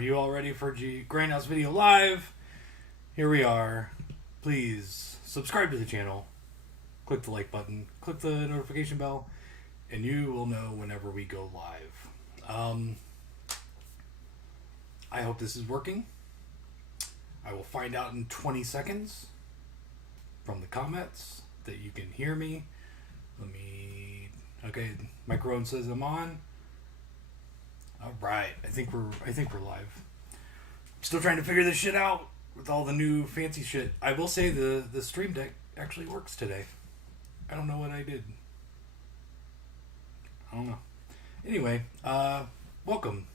Are you all ready for Grindhouse Video Live? Here we are. Please subscribe to the channel, click the like button, click the notification bell, and you will know whenever we go live. I hope this is working. I will find out in 20 seconds from the comments that you can hear me. Okay, microphone says I'm on. All right, I think we're live. Still trying to figure this shit out with all the new fancy shit. I will say the Stream Deck actually works today. I don't know what I did. I don't know. Anyway, welcome.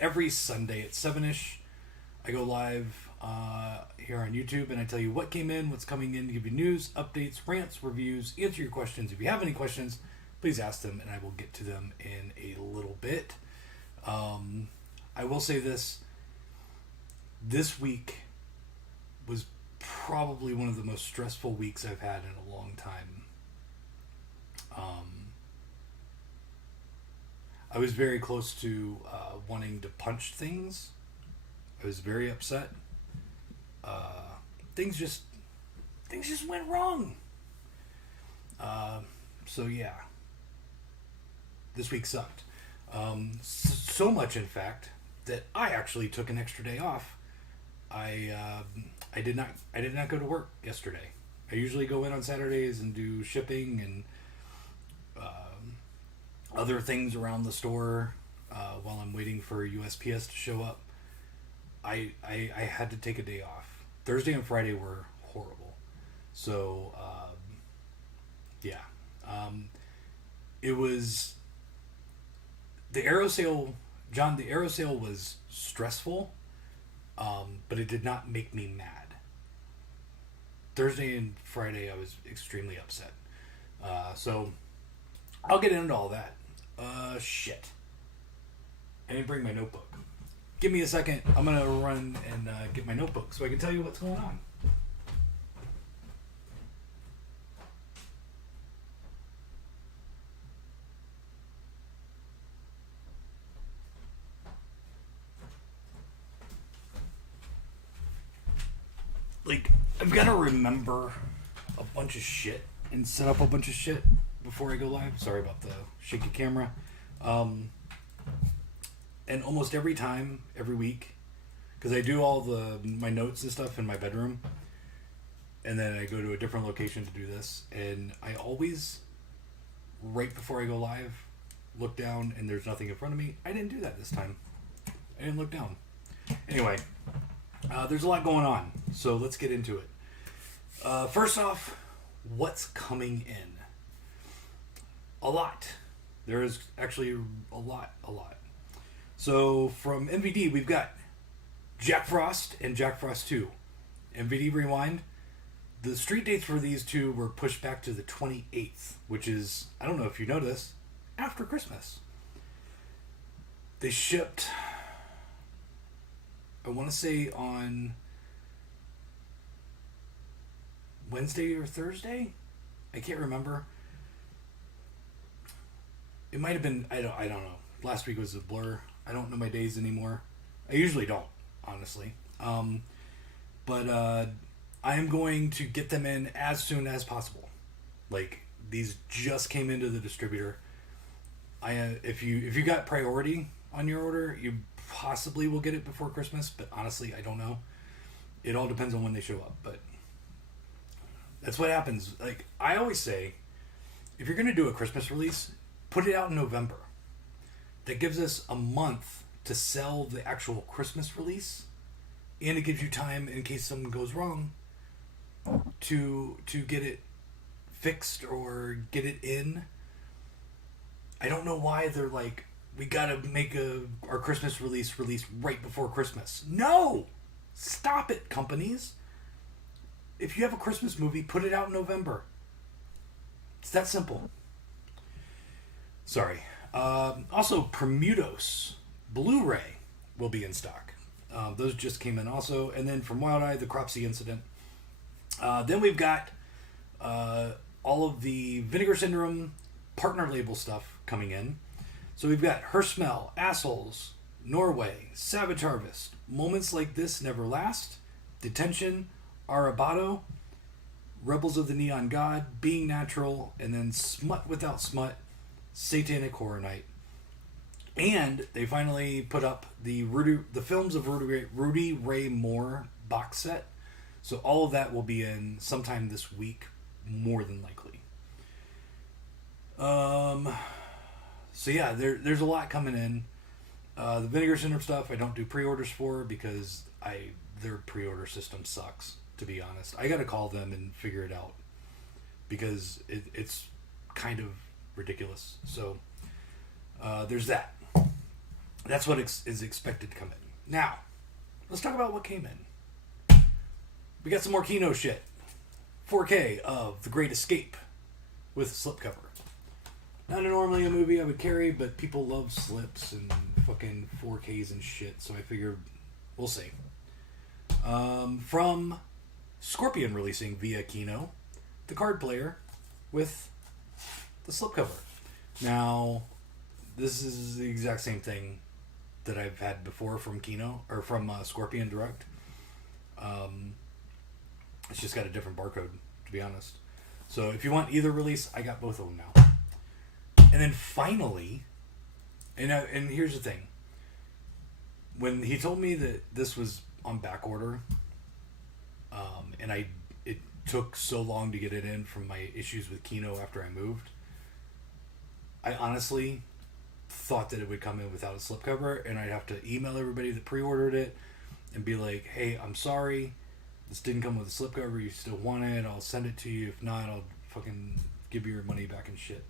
Every Sunday at 7-ish, I go live here on YouTube and I tell you what came in, what's coming in, give you news, updates, rants, reviews, answer your questions. If you have any questions, please ask them and I will get to them in a little bit. I will say this week was probably one of the most stressful weeks I've had in a long time. I was very close to wanting to punch things. I was very upset. Things just went wrong. So yeah, this week sucked. So much, in fact, that I actually took an extra day off. I did not go to work yesterday. I usually go in on Saturdays and do shipping and other things around the store while I'm waiting for USPS to show up. I had to take a day off. Thursday and Friday were horrible. So yeah, it was the Aero sale. John, the Aero sale was stressful, but it did not make me mad. Thursday and Friday, I was extremely upset. So I'll get into all that. Shit. I didn't bring my notebook. Give me a second. I'm going to run and get my notebook so I can tell you what's going on. I've got to remember a bunch of shit and set up a bunch of shit before I go live. Sorry about the shaky camera. And almost every time, every week, because I do all my notes and stuff in my bedroom, and then I go to a different location to do this, and I always, right before I go live, look down and there's nothing in front of me. I didn't do that this time. I didn't look down. Anyway, there's a lot going on, so let's get into it. First off, what's coming in? A lot. There is actually a lot. So from MVD, we've got Jack Frost and Jack Frost 2. MVD Rewind. The street dates for these two were pushed back to the 28th, which is, I don't know if you know this, after Christmas. They shipped, I want to say on Wednesday or Thursday? I can't remember. It might have been, I don't know. Last week was a blur. I don't know my days anymore. I usually don't, honestly. But I am going to get them in as soon as possible. These just came into the distributor. If you got priority on your order, you possibly will get it before Christmas, but honestly, I don't know. It all depends on when they show up, but that's what happens. I always say, if you're going to do a Christmas release, put it out in November. That gives us a month to sell the actual Christmas release, and it gives you time in case something goes wrong to get it fixed or get it in. I don't know why they're like, we gotta make our Christmas release right before Christmas. No! Stop it, companies. If you have a Christmas movie, put it out in November. It's that simple. Sorry. Also, Promutos Blu-ray will be in stock. Those just came in also. And then from Wild Eye, the Cropsey incident. Then we've got all of the Vinegar Syndrome partner label stuff coming in. So we've got Her Smell, Assholes, Norway, Savage Harvest, Moments Like This Never Last, Detention, Arabado, Rebels of the Neon God, Being Natural, and then Smut Without Smut, Satanic Horror Night. And they finally put up the films of Rudy Ray Moore box set. So all of that will be in sometime this week, more than likely. So yeah, there's a lot coming in. The Vinegar Syndrome stuff I don't do pre-orders for because their pre-order system sucks, to be honest. I gotta call them and figure it out because it's kind of ridiculous. So there's that. That's what is expected to come in. Now, let's talk about what came in. We got some more Kino shit. 4K of The Great Escape with a slipcover. Not normally a movie I would carry, but people love slips and fucking 4Ks and shit, so I figured we'll see. From Scorpion releasing via Kino, the card player with the slipcover. Now, this is the exact same thing that I've had before from Kino, or from Scorpion Direct. It's just got a different barcode, to be honest. So if you want either release, I got both of them now. And then finally, and here's the thing. When he told me that this was on back order, and it took so long to get it in from my issues with Kino after I moved, I honestly thought that it would come in without a slipcover, and I'd have to email everybody that pre-ordered it and be like, hey, I'm sorry, this didn't come with a slipcover, you still want it, I'll send it to you, if not, I'll fucking give you your money back and shit.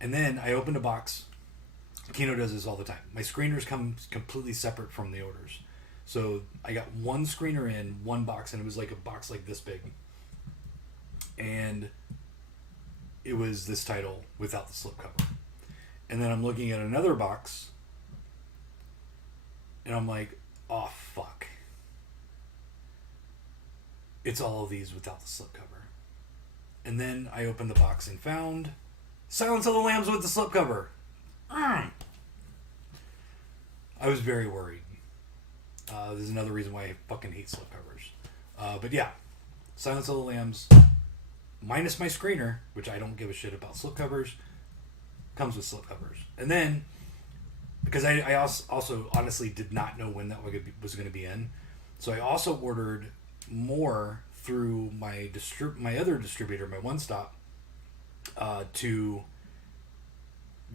And then I opened a box. Kino does this all the time. My screeners come completely separate from the orders. So I got one screener in, one box, and it was like a box like this big. And it was this title without the slipcover. And then I'm looking at another box, and I'm like, oh, fuck. It's all of these without the slipcover. And then I opened the box and found Silence of the Lambs with the slipcover. I was very worried. This is another reason why I fucking hate slipcovers. But yeah, Silence of the Lambs, minus my screener, which I don't give a shit about slipcovers, comes with slipcovers. And then, because I also honestly did not know when that was going to be in, so I also ordered more through my other distributor, my One Stop, to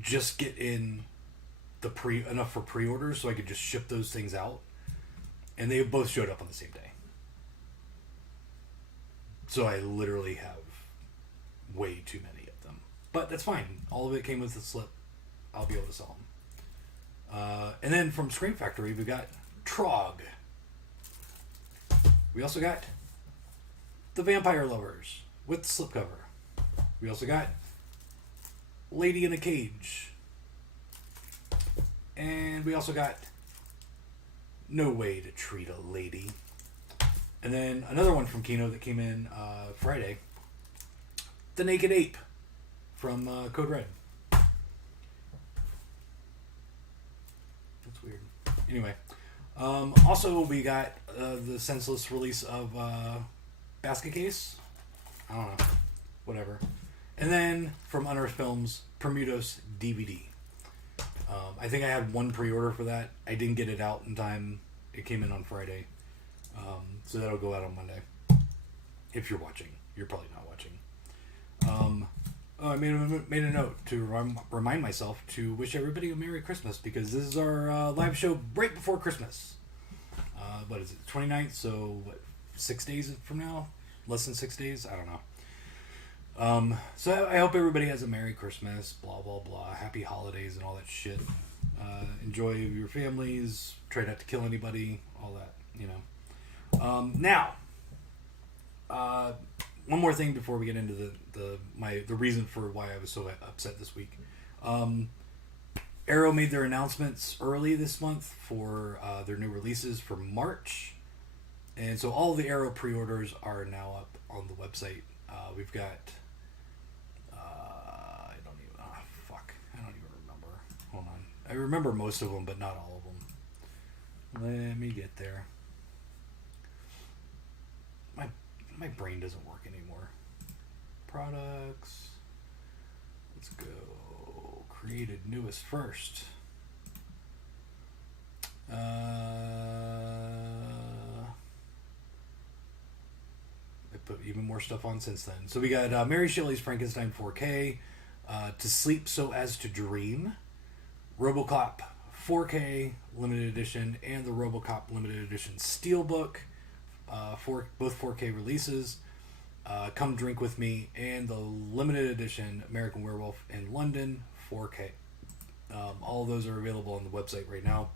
just get in enough for pre-orders so I could just ship those things out, and they both showed up on the same day. So I literally have way too many of them, but that's fine. All of it came with a slip. I'll be able to sell them. And then from Scream Factory, we got Trog. We also got The Vampire Lovers with the slipcover. We also got Lady in a Cage. And we also got No Way to Treat a Lady. And then another one from Kino that came in Friday. The Naked Ape from Code Red. That's weird. Anyway. Also, we got the senseless release of Basket Case. I don't know. Whatever. And then from Unearthed Films, Bermudos DVD. I think I had one pre-order for that. I didn't get it out in time. It came in on Friday. So that'll go out on Monday. If you're watching. You're probably not watching. I made a note to remind myself to wish everybody a Merry Christmas, because this is our live show right before Christmas. What is it, 29th? So, 6 days from now? Less than 6 days? I don't know. So I hope everybody has a Merry Christmas, blah, blah, blah, happy holidays and all that shit. Enjoy your families, try not to kill anybody, all that, you know. Now, one more thing before we get into the reason for why I was so upset this week. Arrow made their announcements early this month for their new releases for March. And so all the Arrow pre-orders are now up on the website. We've got... I don't even remember. Hold on. remember most of them, but not all of them. Let me get there. My brain doesn't work anymore. Products. Let's go. Created newest first. I put even more stuff on since then. So we got Mary Shelley's Frankenstein 4K, To Sleep So As to Dream, RoboCop 4K limited edition, and the RoboCop limited edition Steelbook, both 4K releases. Come Drink With Me, and the limited edition American Werewolf in London 4K. All of those are available on the website right now,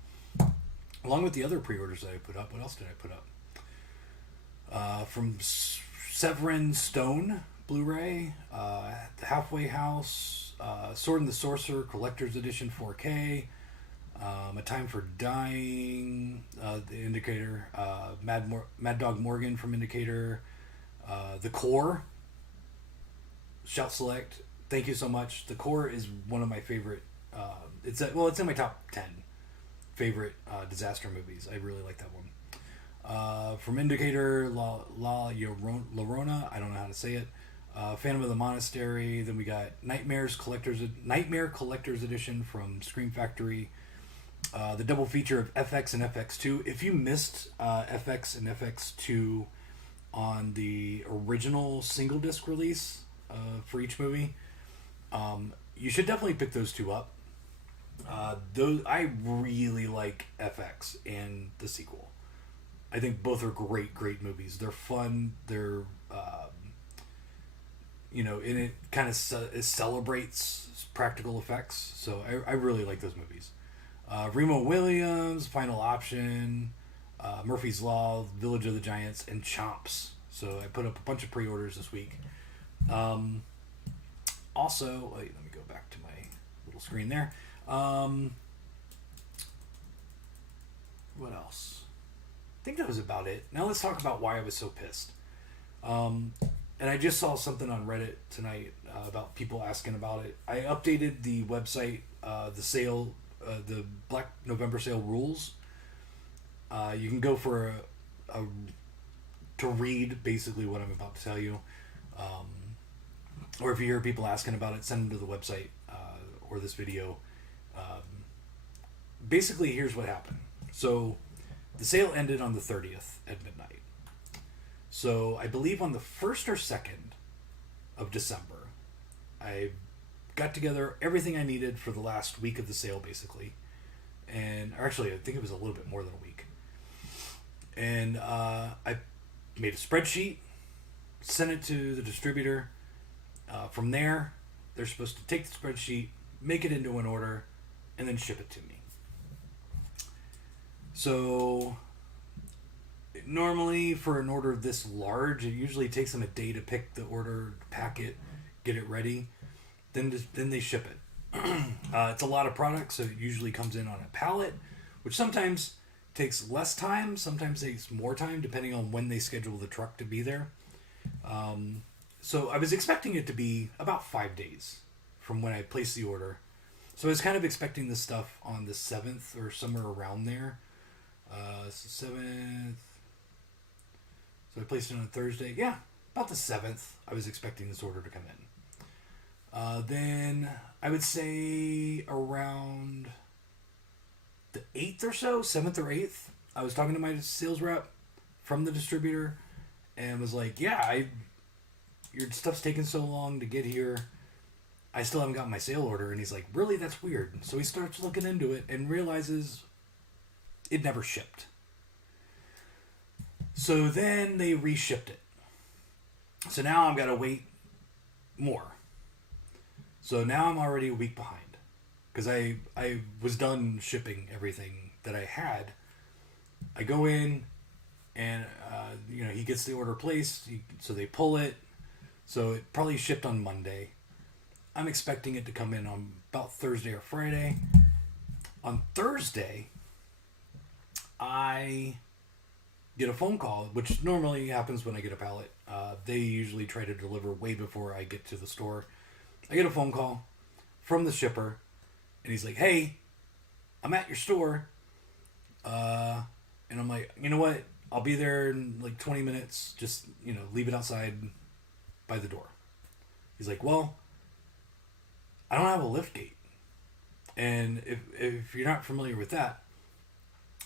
along with the other pre-orders that I put up. What else did I put up? From Severin Stone Blu-ray, The Halfway House, Sword and the Sorcerer Collector's Edition 4K, A Time for Dying, The Indicator, Mad Dog Morgan from Indicator, The Core, Shout Select. Thank you so much. The Core is one of my favorite. It's in my top 10 favorite disaster movies. I really like that one. From Indicator, La Llorona. I don't know how to say it. Phantom of the Monastery. Then we got Nightmare Collector's Edition from Scream Factory. The double feature of FX and FX2. If you missed FX and FX2 on the original single disc release for each movie, you should definitely pick those two up. Those I really like FX and the sequel. I think both are great movies. They're fun. They're and it kind of it celebrates practical effects. So I really like those movies. Remo Williams, Final Option, Murphy's Law, Village of the Giants, and Chomps. So I put up a bunch of pre-orders this week. Also, let me go back to my little screen there. What else? I think that was about it. Now let's talk about why I was so pissed. And I just saw something on Reddit tonight about people asking about it. I updated the website, the sale, the Black November sale rules. You can go for to read basically what I'm about to tell you. Or if you hear people asking about it, send them to the website or this video. Basically, here's what happened. So the sale ended on the 30th at midnight. So I believe on the 1st or 2nd of December, I got together everything I needed for the last week of the sale, basically. And actually, I think it was a little bit more than a week. And I made a spreadsheet, sent it to the distributor. From there, they're supposed to take the spreadsheet, make it into an order, and then ship it to me. So normally for an order this large, it usually takes them a day to pick the order, pack it, get it ready. Then they ship it. It's a lot of product, so it usually comes in on a pallet, which sometimes takes less time, sometimes takes more time, depending on when they schedule the truck to be there. So I was expecting it to be about 5 days from when I placed the order. So I was kind of expecting this stuff on the 7th or somewhere around there. So 7th. So I placed it on a Thursday. Yeah, about the 7th I was expecting this order to come in. Then I would say around the 8th or so, 7th or 8th, I was talking to my sales rep from the distributor and was like, yeah, your stuff's taking so long to get here. I still haven't gotten my sale order. And he's like, really? That's weird. So he starts looking into it and realizes it never shipped. So then they reshipped it. So now I've got to wait more. So now I'm already a week behind. Because I was done shipping everything that I had. I go in and, he gets the order placed. So they pull it. So it probably shipped on Monday. I'm expecting it to come in on about Thursday or Friday. On Thursday, I get a phone call, which normally happens when I get a pallet. They usually try to deliver way before I get to the store. I get a phone call from the shipper, and he's like, hey, I'm at your store. And I'm like, you know what? I'll be there in like 20 minutes. Just, leave it outside by the door. He's like, well, I don't have a lift gate. And if you're not familiar with that,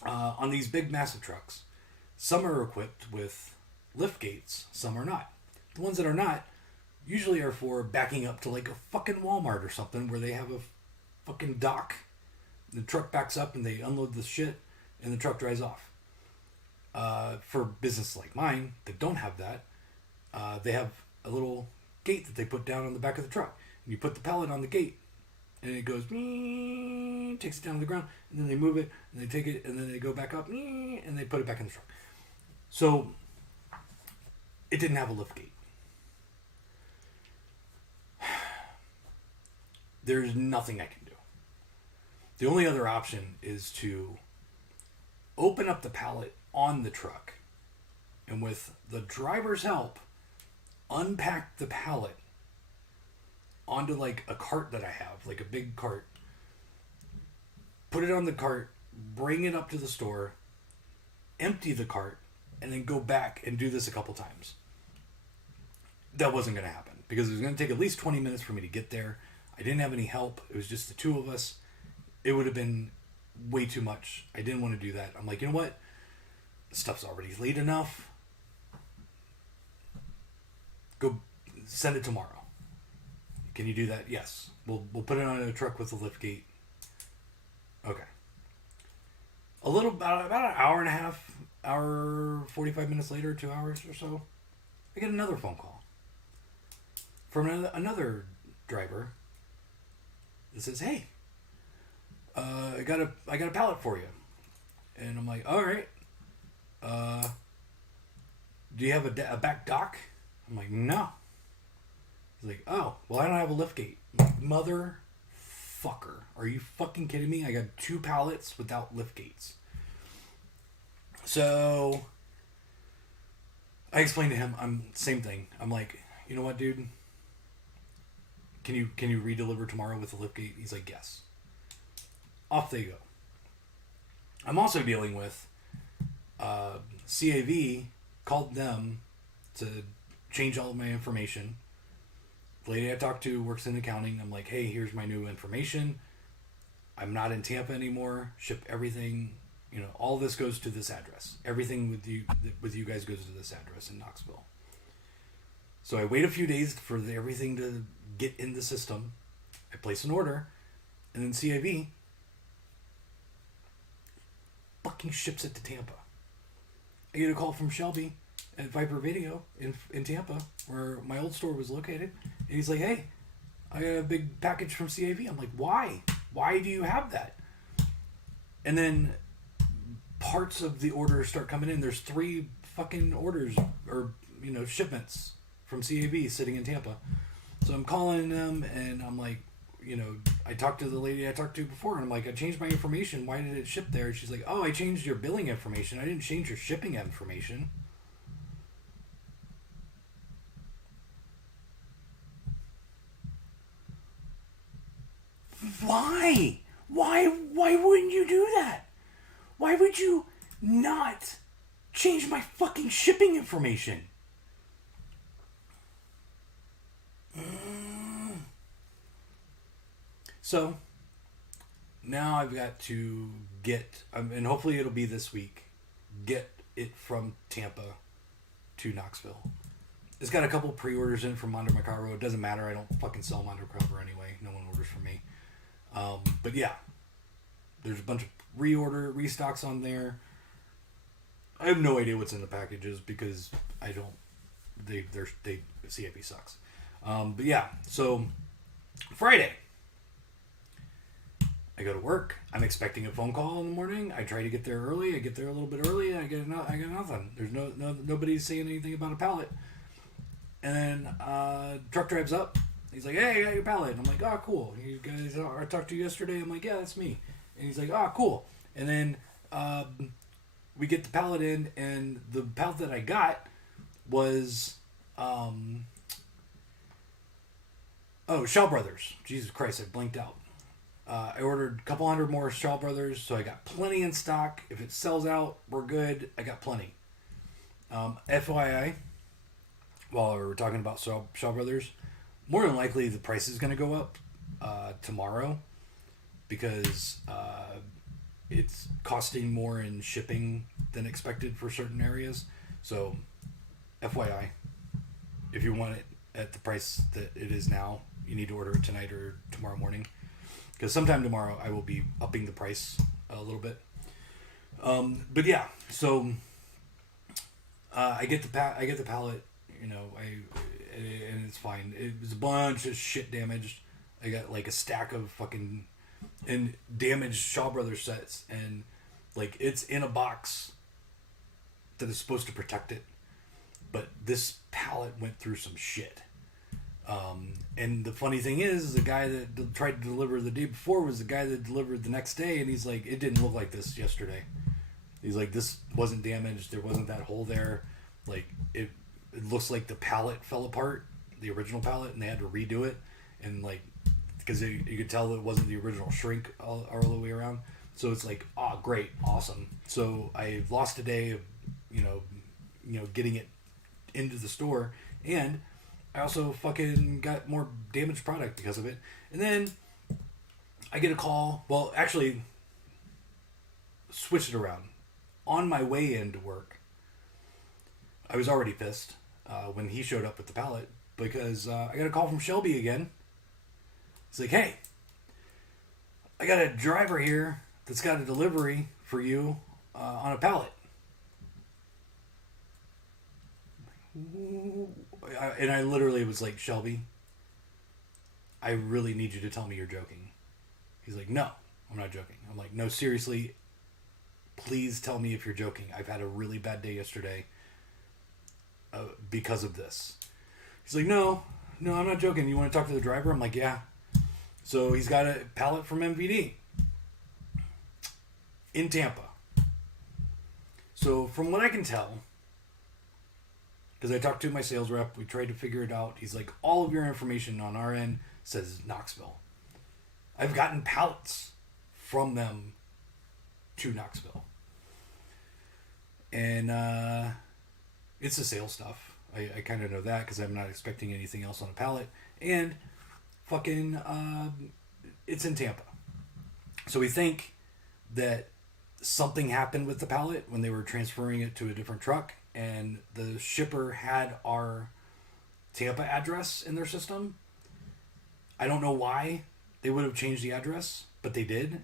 on these big massive trucks, some are equipped with lift gates, some are not. The ones that are not usually are for backing up to like a fucking Walmart or something where they have a fucking dock. The truck backs up and they unload the shit and the truck drives off. For business like mine that don't have that, they have a little gate that they put down on the back of the truck. And you put the pallet on the gate and it goes, takes it down to the ground, and then they move it, and they take it, and then they go back up, and they put it back in the truck. So, it didn't have a lift gate. There's nothing I can do. The only other option is to open up the pallet on the truck, and with the driver's help, unpack the pallet onto like a cart that I have, like a big cart, put it on the cart, bring it up to the store, empty the cart, and then go back and do this a couple times. That wasn't going to happen because it was going to take at least 20 minutes for me to get there. I didn't have any help. It was just the two of us. It would have been way too much. I didn't want to do that. I'm like, you know what? The stuff's already late enough. Go send it tomorrow. Can you do that? Yes. We'll put it on a truck with a lift gate. Okay. About an hour and a half, 45 minutes later, 2 hours or so, I get another phone call from another driver that says, "Hey, I got a pallet for you," and I'm like, "All right. Do you have a back dock?" I'm like, "No." He's like, "Oh, well, I don't have a lift gate." Motherfucker. Are you fucking kidding me? I got 2 pallets without lift gates. So I explained to him, same thing. I'm like, you know what, dude? Can you redeliver tomorrow with a lift gate? He's like, yes. Off they go. I'm also dealing with CAV called them to change all of my information. The lady I talked to works in accounting. I'm like, hey, here's my new information. I'm not in Tampa anymore. Ship everything. All this goes to this address. Everything with you guys goes to this address in Knoxville. So I wait a few days for everything to get in the system. I place an order, and then CAV fucking ships it to Tampa. I get a call from Shelby at Viper Video in Tampa, where my old store was located, and he's like, "Hey, I got a big package from CAV." I'm like, "Why? Why do you have that?" And then parts of the orders start coming in. There's 3 fucking orders or shipments from CAV sitting in Tampa. So I'm calling them, and I'm like, I talked to the lady I talked to before, and I'm like, I changed my information. Why did it ship there? And she's like, oh, I changed your billing information. I didn't change your shipping information. Why? Why wouldn't you do that? Why would you not change my fucking shipping information? So, now I've got to get, and hopefully it'll be this week, get it from Tampa to Knoxville. It's got a couple pre-orders in from Mondo Macaro. It doesn't matter. I don't fucking sell Mondo Macaro anyway. No one orders from me. But yeah, there's a bunch of restocks on there. I have no idea what's in the packages because I don't. CAP sucks. But yeah, so Friday, I go to work. I'm expecting a phone call in the morning. I try to get there early. I get there a little bit early. I get nothing. There's nobody saying anything about a pallet. And then truck drives up. He's like, hey, I got your pallet. And I'm like, oh, cool. You guys, I talked to you yesterday. I'm like, yeah, that's me. And he's like, oh, cool. And then we get the pallet in, and the pallet that I got was, Shaw Brothers. Jesus Christ, I blanked out. I ordered a couple hundred more Shaw Brothers, so I got plenty in stock. If it sells out, we're good. I got plenty. FYI, while we're talking about Shaw Brothers, more than likely the price is going to go up tomorrow because it's costing more in shipping than expected for certain areas. So, FYI, if you want it at the price that it is now, you need to order it tonight or tomorrow morning. Because sometime tomorrow I will be upping the price a little bit. But yeah, so I get the pallet, you know, and it's fine. It was a bunch of shit damaged. I got like a stack of fucking and damaged Shaw Brothers sets, and like it's in a box that is supposed to protect it, but this pallet went through some shit. And the funny thing is, the guy that tried to deliver the day before was the guy that delivered the next day, and he's like, it didn't look like this yesterday. He's like, this wasn't damaged. There wasn't that hole there. Like, it looks like the pallet fell apart, the original pallet, and they had to redo it. And like, because you could tell it wasn't the original shrink all the way around. So it's like, oh, great, awesome. So I lost a day of, you know, getting it into the store, and I also fucking got more damaged product because of it. And then I get a call. Well, actually, switch it around. On my way into work, I was already pissed when he showed up with the pallet because I got a call from Shelby again. He's like, hey, I got a driver here that's got a delivery for you on a pallet. And I literally was like, Shelby, I really need you to tell me you're joking. He's like, no, I'm not joking. I'm like, no, seriously, please tell me if you're joking. I've had a really bad day yesterday because of this. He's like, no, I'm not joking. You want to talk to the driver? I'm like, yeah. So he's got a pallet from MVD in Tampa. So from what I can tell, because I talked to my sales rep, we tried to figure it out. He's like, all of your information on our end says Knoxville. I've gotten pallets from them to Knoxville. And it's the sales stuff. I kind of know that because I'm not expecting anything else on a pallet. And fucking, it's in Tampa. So we think that something happened with the pallet when they were transferring it to a different truck, and the shipper had our Tampa address in their system. I don't know why they would have changed the address, but they did.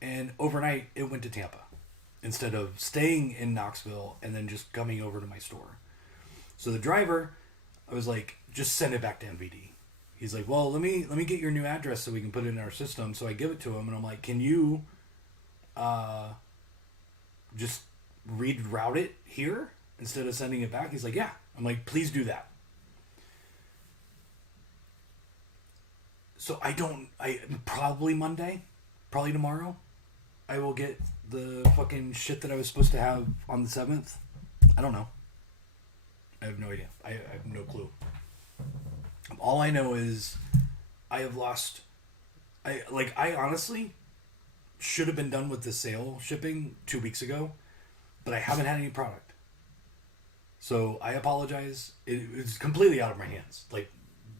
And overnight, it went to Tampa instead of staying in Knoxville and then just coming over to my store. So the driver, I was like, just send it back to MVD. He's like, well, let me get your new address so we can put it in our system. So I give it to him, and I'm like, can you just reroute it here instead of sending it back? He's like, yeah. I'm like, please do that. So probably Monday, probably tomorrow, I will get the fucking shit that I was supposed to have on the 7th. I don't know. I have no idea. I have no clue. All I know is I have lost. I honestly should have been done with the sale shipping 2 weeks ago, but I haven't had any product. So I apologize. It's completely out of my hands. Like,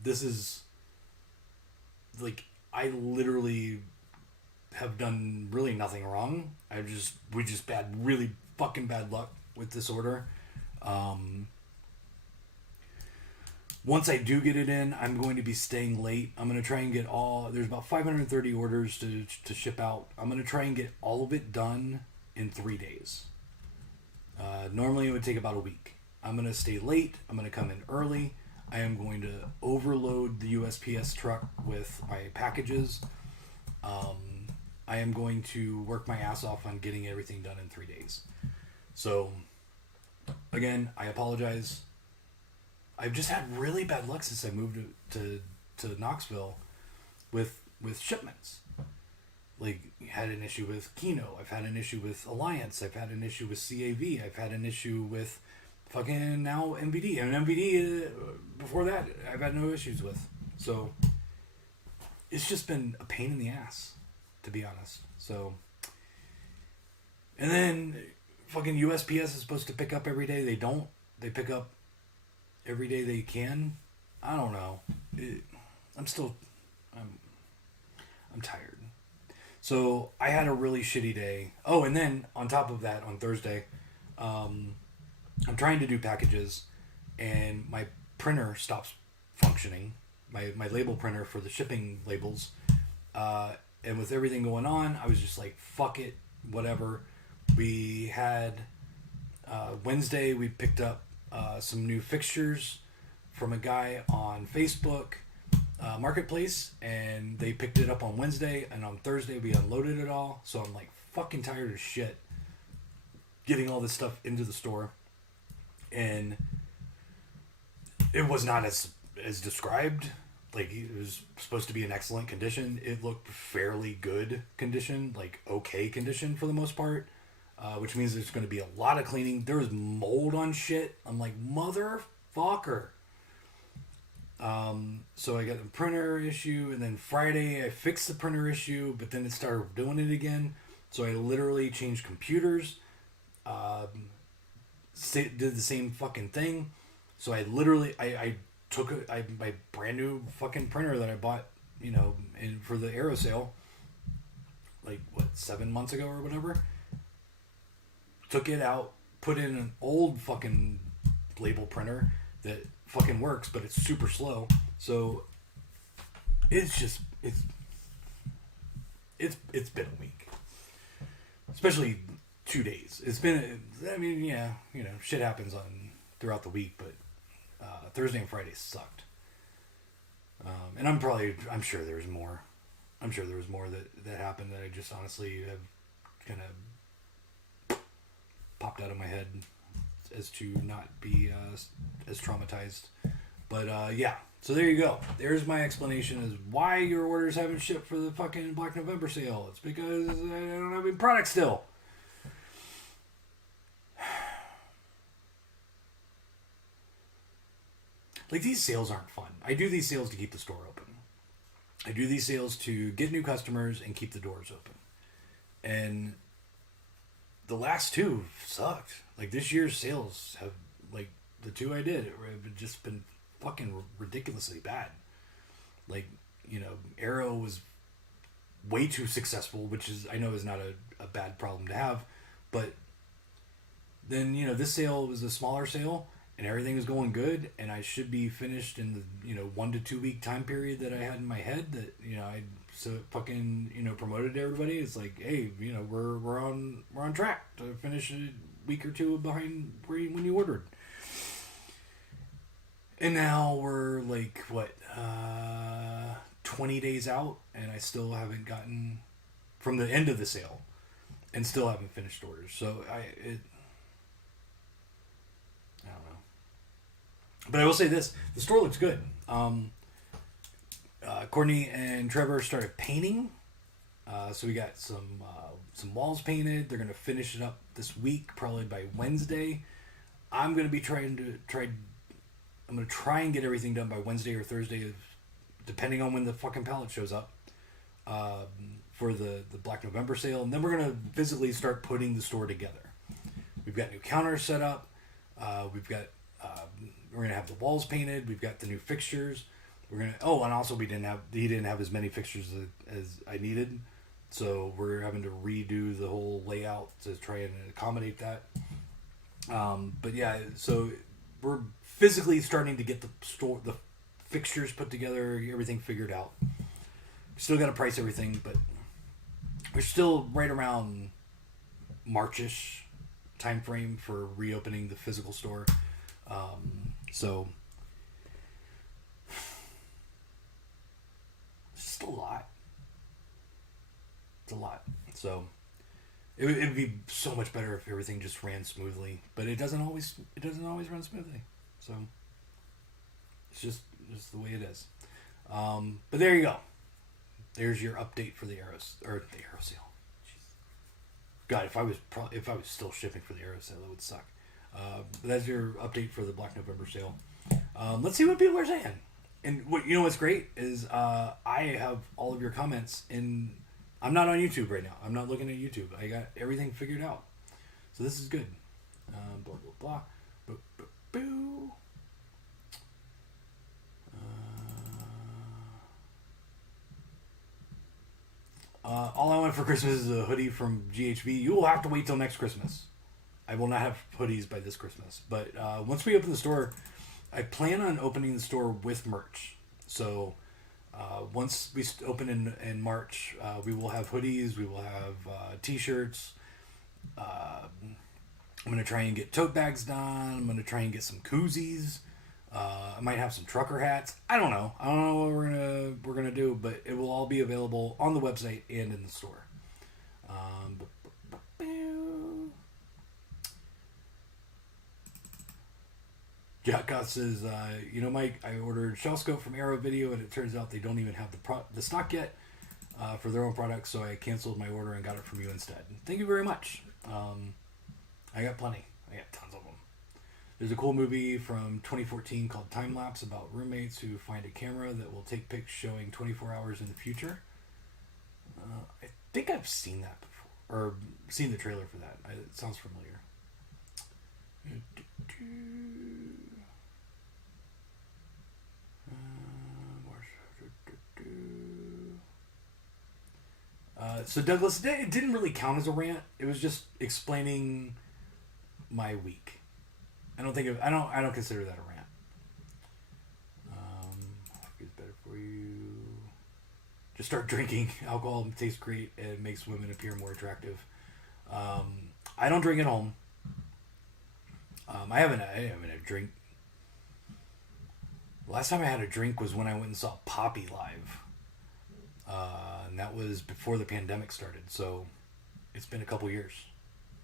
this is like, I literally have done really nothing wrong. We just had really fucking bad luck with this order. Once I do get it in, I'm going to be staying late. I'm going to try and get there's about 530 orders to ship out. I'm going to try and get all of it done in 3 days. Normally it would take about a week. I'm going to stay late. I'm going to come in early. I am going to overload the USPS truck with my packages. I am going to work my ass off on getting everything done in 3 days. So, again, I apologize. I've just had really bad luck since I moved to Knoxville with shipments. Like, had an issue with Kino. I've had an issue with Alliance. I've had an issue with CAV. I've had an issue with fucking now MVD. And MVD, before that, I've had no issues with. So, it's just been a pain in the ass. to be honest. So, and then fucking USPS is supposed to pick up every day. They don't. They pick up every day they can. I don't know. I'm tired. So I had a really shitty day. Oh, and then on top of that, on Thursday, I'm trying to do packages, and my printer stops functioning. My label printer for the shipping labels. And with everything going on, I was just like, fuck it, whatever. We had Wednesday, we picked up some new fixtures from a guy on Facebook Marketplace, and they picked it up on Wednesday, and on Thursday we unloaded it all. So I'm like fucking tired of shit getting all this stuff into the store, and it was not as described. Like, it was supposed to be in excellent condition. It looked fairly good condition, like okay condition for the most part, which means there's going to be a lot of cleaning. There was mold on shit. I'm like, motherfucker. So I got the printer issue, and then Friday I fixed the printer issue, but then it started doing it again. So I literally changed computers, did the same fucking thing. So I literally, I took my brand new fucking printer that I bought, for the Aero sale, like 7 months ago or whatever. Took it out, put in an old fucking label printer that fucking works, but it's super slow. So it's been a week, especially 2 days. It's been, shit happens throughout the week, but Thursday and Friday sucked. And I'm sure there's more. I'm sure there was more that happened that I just honestly have kind of popped out of my head as to not be as traumatized. But yeah, so there you go. There's my explanation as why your orders haven't shipped for the fucking Black November sale. It's because I don't have any product still. Like, these sales aren't fun. I do these sales to keep the store open. I do these sales to get new customers and keep the doors open. And the last two sucked. Like, this year's sales have, like, the two I did, have just been fucking ridiculously bad. Like, Arrow was way too successful, which I know is not a bad problem to have. But then, this sale was a smaller sale, and everything is going good, and I should be finished in the 1 to 2 week time period that I had in my head that I fucking promoted to everybody. It's like, hey, we're on track to finish a week or two behind when you ordered. And now we're like 20 days out, and I still haven't gotten from the end of the sale, and still haven't finished orders. So I don't know. But I will say this: the store looks good. Courtney and Trevor started painting, so we got some walls painted. They're gonna finish it up this week, probably by Wednesday. I'm gonna be I'm gonna try and get everything done by Wednesday or Thursday, depending on when the fucking pallet shows up, for the Black November sale, and then we're gonna physically start putting the store together. We've got new counters set up. We're gonna have the walls painted. We've got the new fixtures. And also he didn't have as many fixtures as I needed, so we're having to redo the whole layout to try and accommodate that. But yeah, so we're physically starting to get the fixtures put together, everything figured out. Still got to price everything, but we're still right around March-ish time frame for reopening the physical store. So it's just a lot. It's a lot. So it'd be so much better if everything just ran smoothly, but it doesn't always run smoothly. So it's just the way it is. But there you go. There's your update for the Aero sale. Jeez. God, if I was still shipping for the Aero sale, that would suck. But that's your update for the Black November sale. Let's see what people are saying. And what's great is I have all of your comments in I'm not on YouTube right now. I'm not looking at YouTube. I got everything figured out. So this is good. Blah, blah, blah. Boo, boo, boo. All I want for Christmas is a hoodie from GHB. You will have to wait till next Christmas. I will not have hoodies by this Christmas. But once we open the store, I plan on opening the store with merch. So once we open in March, we will have hoodies. We will have T-shirts. I'm going to try and get tote bags done. I'm going to try and get some koozies. I might have some trucker hats. I don't know. I don't know what we're gonna do, but it will all be available on the website and in the store. Jack Goss says, Mike, I ordered Shell Scope from Arrow Video, and it turns out they don't even have the stock yet for their own products, so I canceled my order and got it from you instead. Thank you very much. I got plenty. I got tons of them. There's a cool movie from 2014 called Time Lapse about roommates who find a camera that will take pics showing 24 hours in the future. I think I've seen that before, or seen the trailer for that. It sounds familiar. So Douglas, it didn't really count as a rant. It was just explaining my week. I don't consider that a rant. It's better for you. Just start drinking. Alcohol tastes great and it makes women appear more attractive. I don't drink at home. I haven't had a drink. Last time I had a drink was when I went and saw Poppy live. And that was before the pandemic started. So it's been a couple years.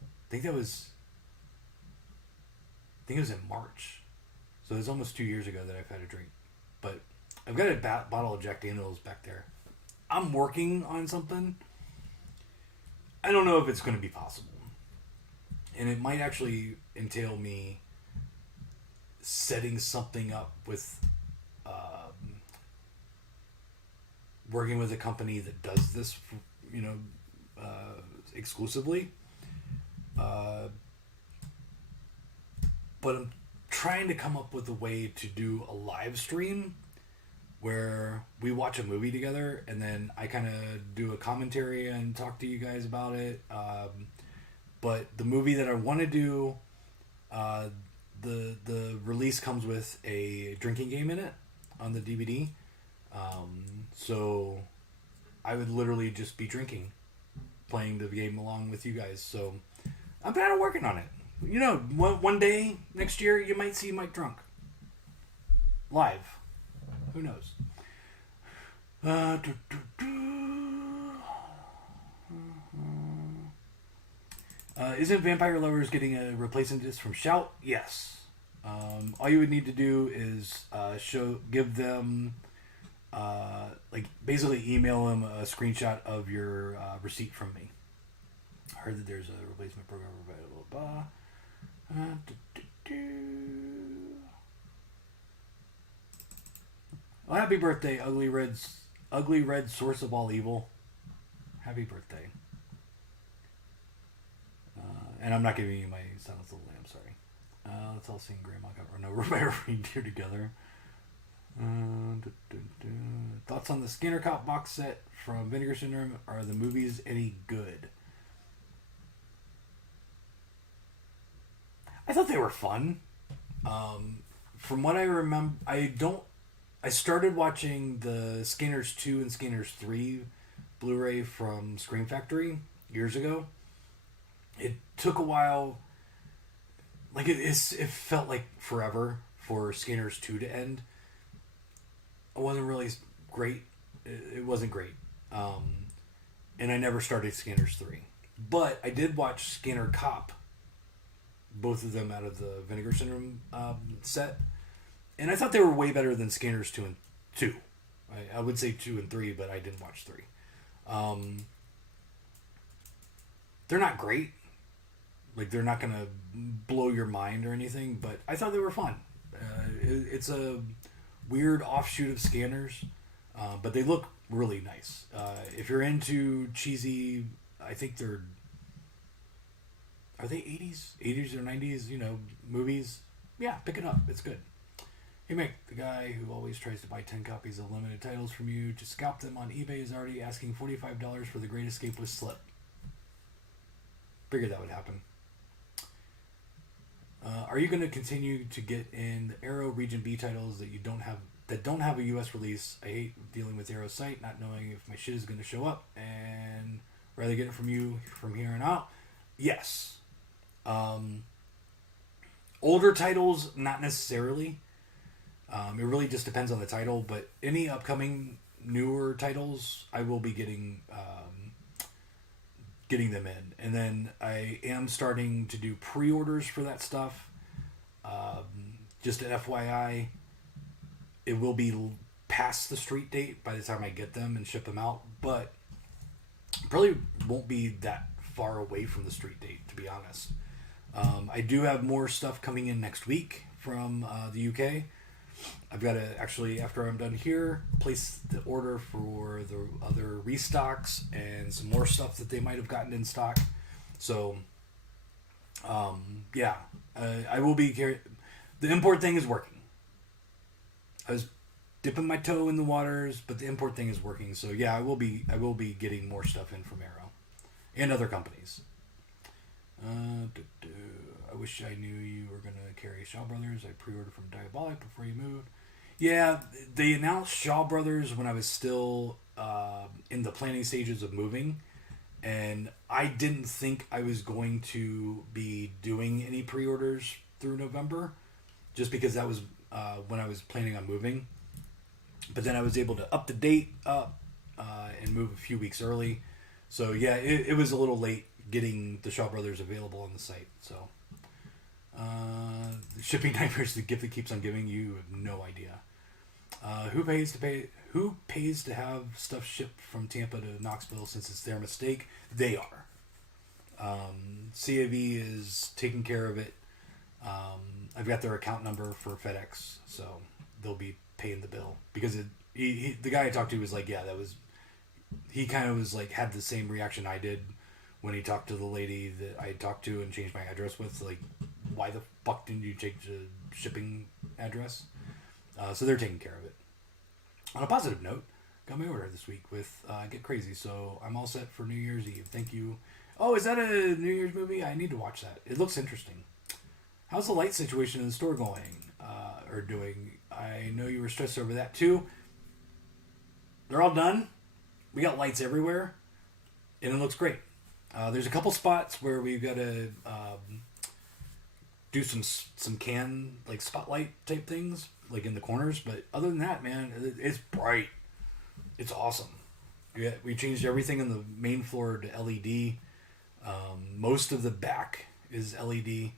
I think it was in March. So it was almost 2 years ago that I've had a drink. But I've got a bottle of Jack Daniels back there. I'm working on something. I don't know if it's going to be possible. And it might actually entail me setting something up with working with a company that does this, exclusively. But I'm trying to come up with a way to do a live stream where we watch a movie together and then I kind of do a commentary and talk to you guys about it. But the movie that I want to do, the release comes with a drinking game in it on the DVD. So I would literally just be drinking, playing the game along with you guys. So I'm kind of working on it. One day next year you might see Mike drunk live. Who knows? Isn't Vampire Lovers getting a replacement disc from Shout? Yes. All you would need to do is give them, basically email them a screenshot of your receipt from me. I heard that there's a replacement program available. Well, happy birthday, ugly red source of all evil. Happy birthday. And I'm not giving you my Silence of the Lamb, sorry. Let's all sing Grandma Got Run Over by a Reindeer together. Thoughts on the Skinner Cop box set from Vinegar Syndrome? Are the movies any good? I thought they were fun. From what I remember, I started watching the Scanners 2 and Scanners 3 Blu-ray from Scream Factory years ago. It took a while. It felt like forever for Scanners 2 to end. It wasn't really great. It wasn't great. And I never started Scanners 3. But I did watch Skinner Cop. Both of them out of the Vinegar Syndrome set. And I thought they were way better than Scanners 2 and 2. I would say 2 and 3, but I didn't watch 3. They're not great. They're not going to blow your mind or anything, but I thought they were fun. It's a weird offshoot of Scanners. But they look really nice. If you're into cheesy, I think are they 80s or 90s, movies? Yeah, pick it up. It's good. Hey Mick, the guy who always tries to buy 10 copies of limited titles from you to scalp them on eBay is already asking $45 for The Great Escape with Slip. Figured that would happen. Are you going to continue to get in the Arrow Region B titles that don't have a US release? I hate dealing with Arrow's site, not knowing if my shit is going to show up, and rather get it from you from here on out. Yes. Older titles, not necessarily. It really just depends on the title, but any upcoming newer titles, I will be getting them in. And then I am starting to do pre-orders for that stuff. Just an FYI, it will be past the street date by the time I get them and ship them out, but probably won't be that far away from the street date, to be honest. I do have more stuff coming in next week from the UK. I've got to actually, after I'm done here, place the order for the other restocks and some more stuff that they might have gotten in stock. So, I will be the import thing is working. I was dipping my toe in the waters, but the import thing is working. So yeah, I will be getting more stuff in from Arrow and other companies. I wish I knew you were going to carry Shaw Brothers. I pre-ordered from Diabolic before you moved. Yeah, they announced Shaw Brothers when I was still in the planning stages of moving, and I didn't think I was going to be doing any pre-orders through November, just because that was when I was planning on moving. But then I was able to up the date and move a few weeks early. So yeah, it was a little late getting the Shaw Brothers available on the site. So shipping nightmares, the gift that keeps on giving, you have no idea. Who pays to have stuff shipped from Tampa to Knoxville since it's their mistake? They are. CAV is taking care of it. I've got their account number for FedEx, so they'll be paying the bill, because the guy I talked to was like, yeah, he kind of was like, had the same reaction I did when he talked to the lady that I talked to and changed my address with, like, why the fuck didn't you change the shipping address? So they're taking care of it. On a positive note, got my order this week with Get Crazy, so I'm all set for New Year's Eve. Thank you. Oh, is that a New Year's movie? I need to watch that. It looks interesting. How's the light situation in the store going? Or doing? I know you were stressed over that too. They're all done. We got lights everywhere, and it looks great. There's a couple spots where we've got to do some can, like, spotlight type things, like in the corners. But other than that, man, it's bright. It's awesome. We changed everything on the main floor to LED. Most of the back is LED.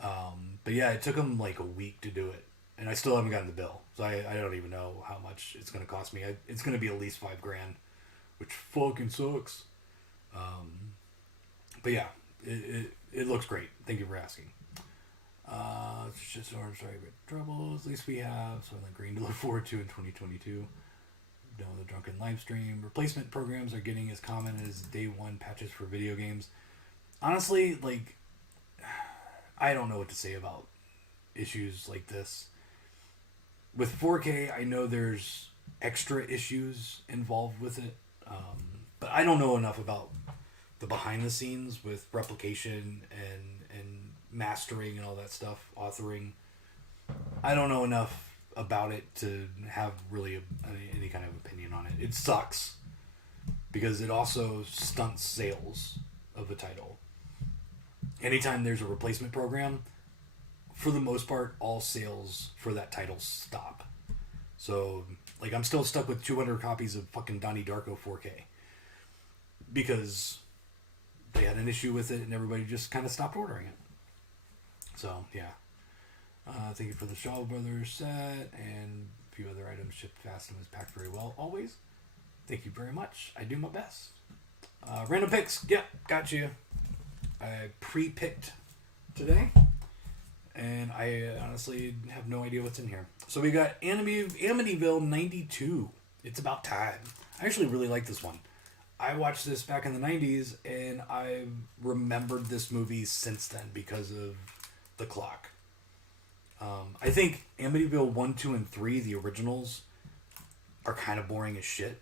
But yeah, it took them like a week to do it, and I still haven't gotten the bill. So I don't even know how much it's going to cost me. It's going to be at least $5,000, which fucking sucks. But yeah, it looks great. Thank you for asking. Sorry about troubles. At least we have Soylent Green to look forward to in 2022. No, the drunken live stream replacement programs are getting as common as day one patches for video games. Honestly, like, I don't know what to say about issues like this. With 4K, I know there's extra issues involved with it, but I don't know enough about the behind the scenes with replication and mastering and all that stuff, authoring. I don't know enough about it to have really any kind of opinion on it. It sucks because it also stunts sales of a title. Anytime there's a replacement program, for the most part, all sales for that title stop. So, like, I'm still stuck with 200 copies of fucking Donnie Darko 4K because they had an issue with it and everybody just kind of stopped ordering it. So, yeah. Thank you for the Shaw Brothers set and a few other items shipped fast and was packed very well. Always. Thank you very much. I do my best. Random picks. Yep, got you. I pre-picked today, and I honestly have no idea what's in here. So we got Amityville 92 It's about time. I actually really like this one. I watched this back in the 90s, and I've remembered this movie since then because of the clock. I think Amityville 1, 2, and 3, the originals, are kind of boring as shit.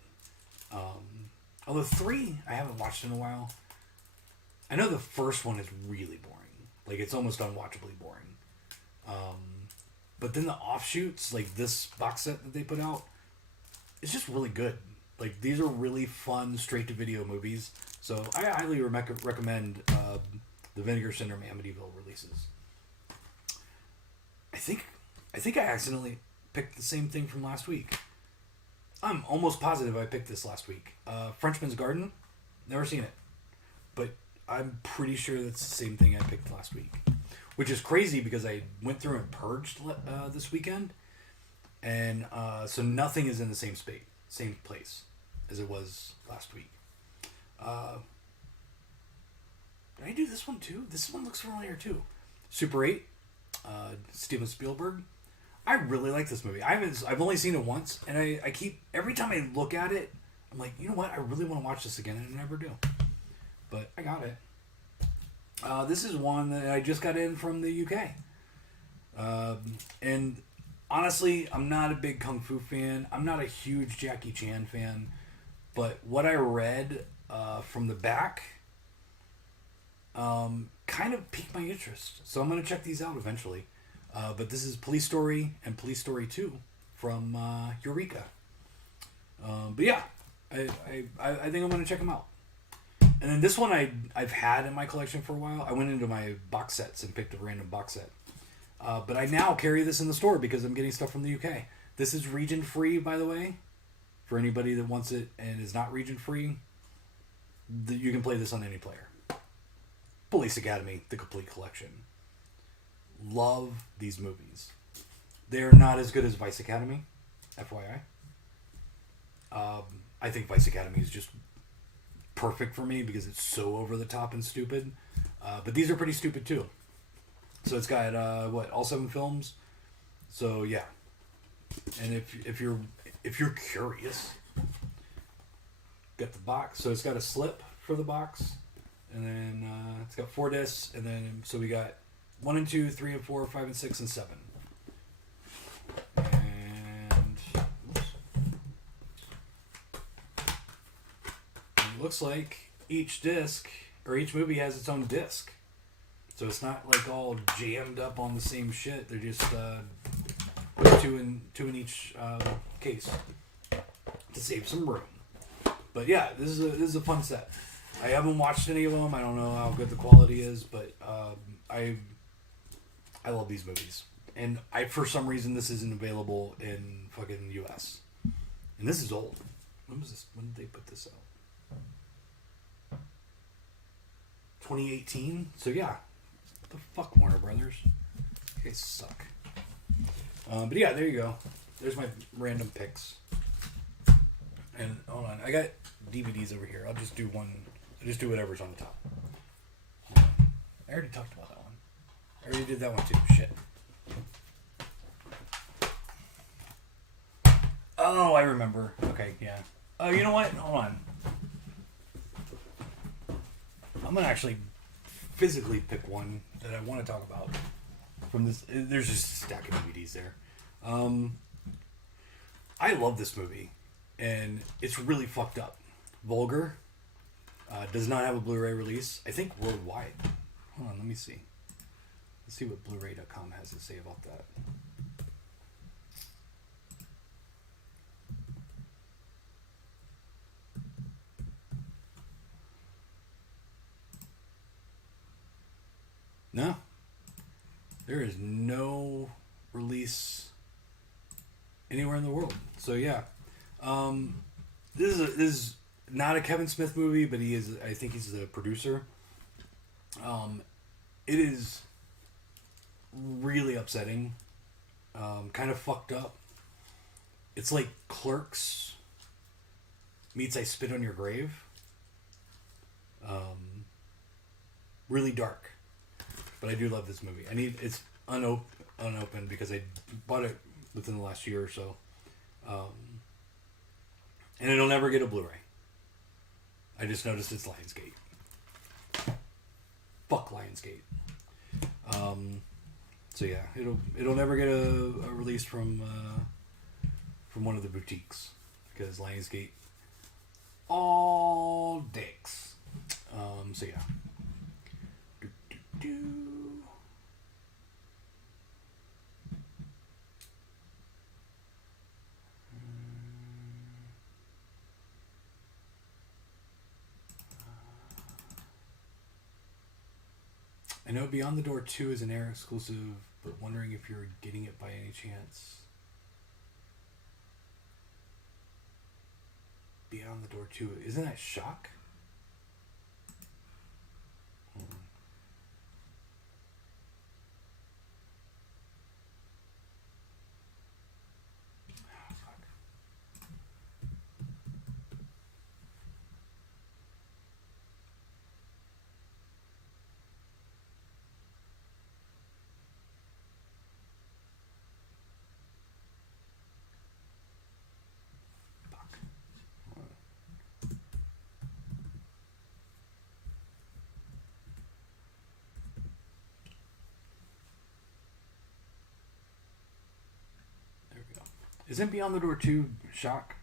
Although 3, I haven't watched in a while. I know the first one is really boring. Like, it's almost unwatchably boring. But then the offshoots, like this box set that they put out, it's just really good. Like, these are really fun straight-to-video movies. So I highly recommend the Vinegar Syndrome Amityville releases. I think I accidentally picked the same thing from last week. I'm almost positive I picked this last week. Frenchman's Garden. Never seen it. But I'm pretty sure that's the same thing I picked last week. Which is crazy because I went through and purged this weekend. And so nothing is in the same place as it was last week. Did I do this one too? This one looks familiar too. Super 8, Steven Spielberg. I really like this movie. I've only seen it once, and I keep, every time I look at it, I'm like, you know what? I really want to watch this again, and I never do. But I got it. This is one that I just got in from the UK. And honestly, I'm not a big Kung Fu fan. I'm not a huge Jackie Chan fan. But what I read from the back kind of piqued my interest. So I'm going to check these out eventually. But this is Police Story and Police Story 2 from Eureka. But yeah, I think I'm going to check them out. And then this one I've had in my collection for a while. I went into my box sets and picked a random box set. But I now carry this in the store because I'm getting stuff from the UK. This is region free, by the way. For anybody that wants it and is not region free, you can play this on any player. Police Academy, the complete collection. Love these movies. They're not as good as Vice Academy, FYI. I think Vice Academy is just perfect for me because it's so over the top and stupid. But these are pretty stupid too. So it's got all 7 films. So yeah. And if you're curious, got the box. So it's got a slip for the box, and then it's got 4 discs, and then so we got 1 and 2, 3 and 4, 5 and 6 and 7. And it looks like each disc or each movie has its own disc. So it's not like all jammed up on the same shit. They're just put two in each case to save some room. But yeah, this is a fun set. I haven't watched any of them. I don't know how good the quality is, but I love these movies. And for some reason this isn't available in fucking US. And this is old. When was this? When did they put this out? 2018. So yeah. What the fuck, Warner Brothers? You guys suck. But yeah, there you go. There's my random picks. And hold on, I got DVDs over here. I'll just do one. I'll just do whatever's on the top. I already talked about that one. I already did that one too. Shit. Oh, I remember. Okay, yeah. Oh, you know what? Hold on. I'm gonna actually physically pick one that I want to talk about from this. There's just a stack of DVDs there. I love this movie, and it's really fucked up. Vulgar does not have a Blu-ray release. I think worldwide. Hold on, let me see. Let's see what Blu-ray.com has to say about that. No. There is no release anywhere in the world. So yeah. This is not a Kevin Smith movie, but I think he's the producer. It is really upsetting. Kind of fucked up. It's like Clerks meets I Spit on Your Grave. Really dark. But I do love this movie. It's unopened because I bought it within the last year or so. And it'll never get a Blu-ray. I just noticed it's Lionsgate. Fuck Lionsgate. So yeah, it'll never get a release from one of the boutiques because Lionsgate all dicks. So yeah. Do, do, do. I know Beyond the Door 2 is an Air exclusive, but wondering if you're getting it by any chance. Beyond the Door 2, isn't that Shock? Hold on. Oh, fuck. Fuck. Hold on. There we go. Isn't Beyond the Door 2 Shock?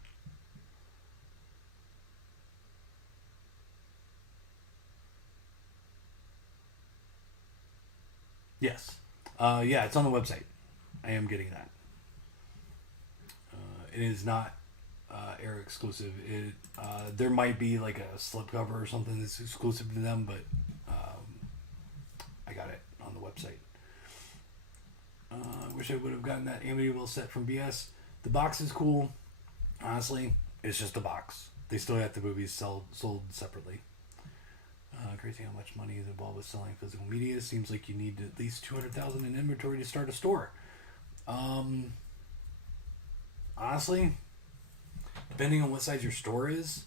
Yes. Yeah, it's on the website. I am getting that. It is not Air exclusive. There might be like a slipcover or something that's exclusive to them, but I got it on the website. I wish I would have gotten that Amityville set from BS. The box is cool. Honestly, it's just a box. They still have the movies sold separately. Crazy how much money is involved with selling physical media. Seems like you need at least $200,000 in inventory to start a store. Honestly, depending on what size your store is,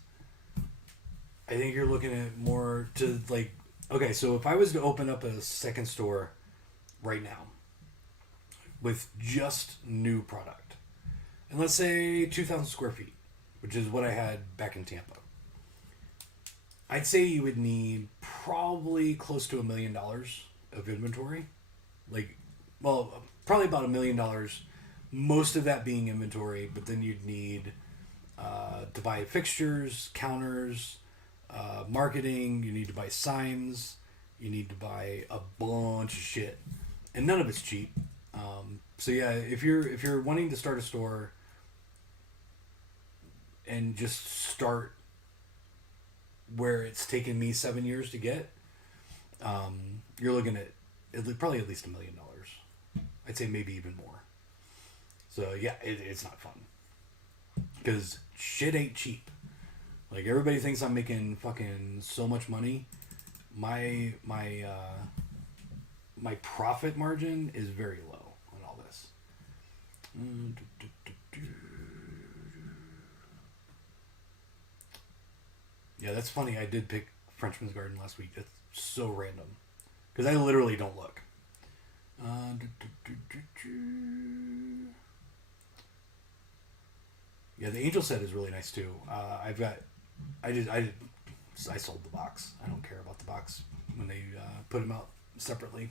I think you're looking at more to like. Okay, so if I was to open up a second store right now with just new product, and let's say 2,000 square feet, which is what I had back in Tampa, I'd say you would need probably close to $1 million of inventory. Like, well, probably about $1 million. Most of that being inventory, but then you'd need to buy fixtures, counters, marketing. You need to buy signs. You need to buy a bunch of shit, and none of it's cheap. So yeah, if you're wanting to start a store and just start where it's taken me 7 years to get, you're looking at probably at least $1 million. I'd say maybe even more. So yeah, it's not fun because shit ain't cheap. Like everybody thinks I'm making fucking so much money. My profit margin is very low on all this. Yeah, that's funny. I did pick Frenchman's Garden last week. That's so random because I literally don't look. Yeah, the Angel set is really nice too. I sold the box. I don't care about the box when they put them out separately.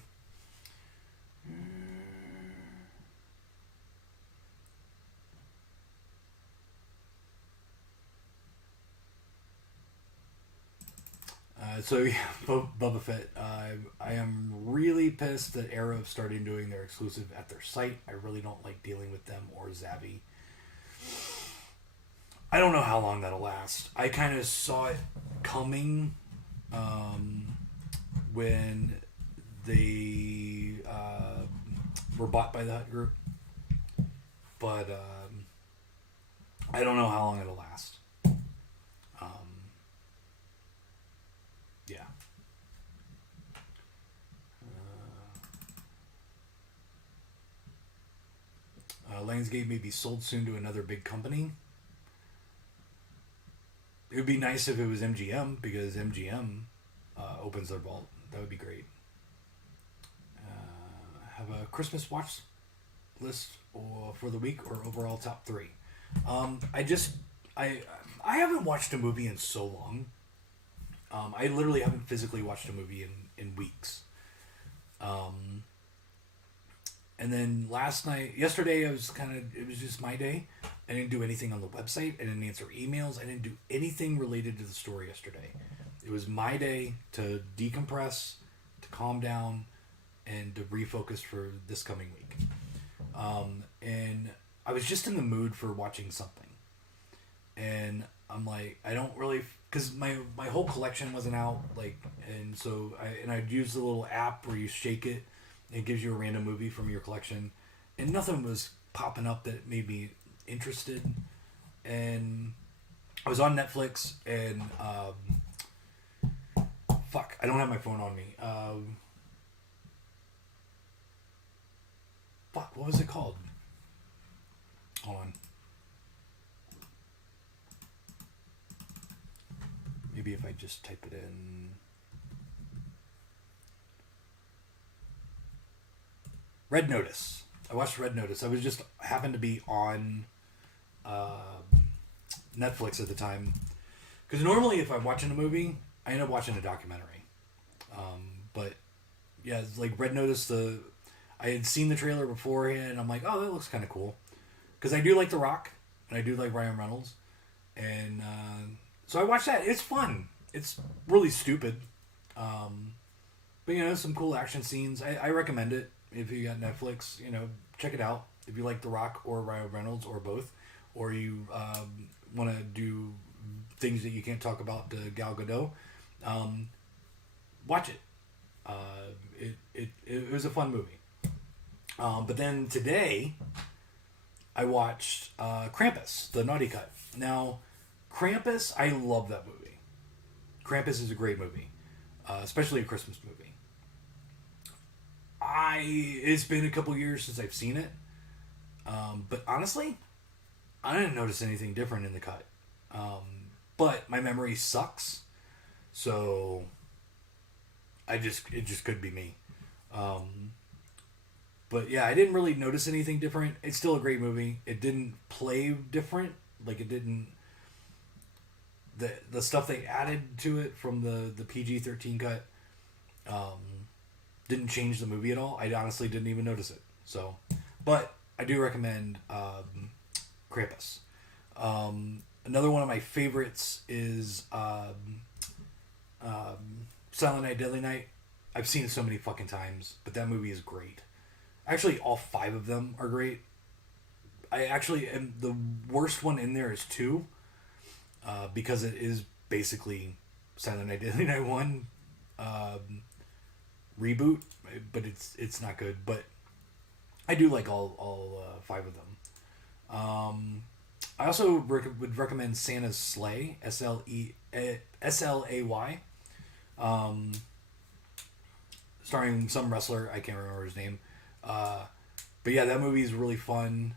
So yeah, Boba Fett. I am really pissed that Arrow started doing their exclusive at their site. I really don't like dealing with them or Zavi. I don't know how long that'll last. I kind of saw it coming when they were bought by the Hut Group, but I don't know how long it'll last. Yeah. Lionsgate may be sold soon to another big company. It would be nice if it was MGM because MGM opens their vault. That would be great. Have a Christmas watch list for the week or overall top 3. I haven't watched a movie in so long. I literally haven't physically watched a movie in weeks. Um, and then yesterday, it was just my day. I didn't do anything on the website. I didn't answer emails. I didn't do anything related to the story yesterday. It was my day to decompress, to calm down, and to refocus for this coming week. And I was just in the mood for watching something. And I'm like, I don't really, because my whole collection wasn't out, like, and so I'd use the little app where you shake it, and it gives you a random movie from your collection, and nothing was popping up that made me interested. And I was on Netflix, and fuck, I don't have my phone on me. Fuck, what was it called? Hold on. Maybe if I just type it in. Red Notice. I watched Red Notice. I was just happened to be on Netflix at the time. Because normally if I'm watching a movie, I end up watching a documentary. But yeah, it's like Red Notice, I had seen the trailer beforehand, and I'm like, oh, that looks kind of cool. Because I do like The Rock, and I do like Ryan Reynolds. And so I watched that. It's fun. It's really stupid. But, some cool action scenes. I recommend it. If you got Netflix, check it out. If you like The Rock or Ryan Reynolds or both. Or you want to do things that you can't talk about to Gal Gadot. Watch it. It was a fun movie. But then today, I watched Krampus, the Naughty Cut. Now, Krampus, I love that movie. Krampus is a great movie, especially a Christmas movie. It's been a couple years since I've seen it, but honestly, I didn't notice anything different in the cut. But my memory sucks, so it just could be me. But yeah, I didn't really notice anything different. It's still a great movie. It didn't play different. Like, it didn't... The stuff they added to it from the PG-13 cut didn't change the movie at all. I honestly didn't even notice it. So, but I do recommend Krampus. Another one of my favorites is Silent Night, Deadly Night. I've seen it so many fucking times, but that movie is great. Actually, all 5 of them are great. I actually am... The worst one in there is 2. Because it is basically Silent Night, Deadly Night 1 reboot, but it's not good. But I do like all 5 of them. I also would recommend Santa's Slay, SLAY, starring some wrestler, I can't remember his name. But yeah, that movie is really fun.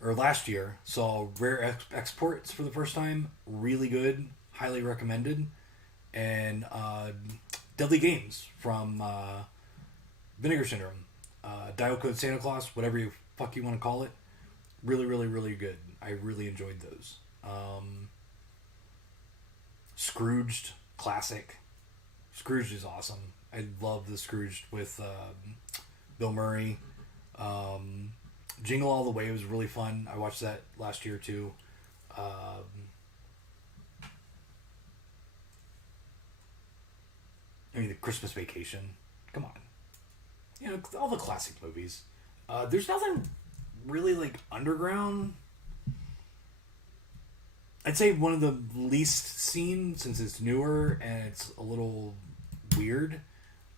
Last year, saw Rare Exports for the first time. Really good. Highly recommended. And Deadly Games from Vinegar Syndrome. Dial Code Santa Claus, whatever you fuck you want to call it. Really, really, really good. I really enjoyed those. Scrooged, classic. Scrooged is awesome. I love the Scrooged with Bill Murray. Jingle All the Way was really fun. I watched that last year too. The Christmas Vacation. Come on. All the classic movies. There's nothing really like underground. I'd say one of the least seen since it's newer and it's a little weird.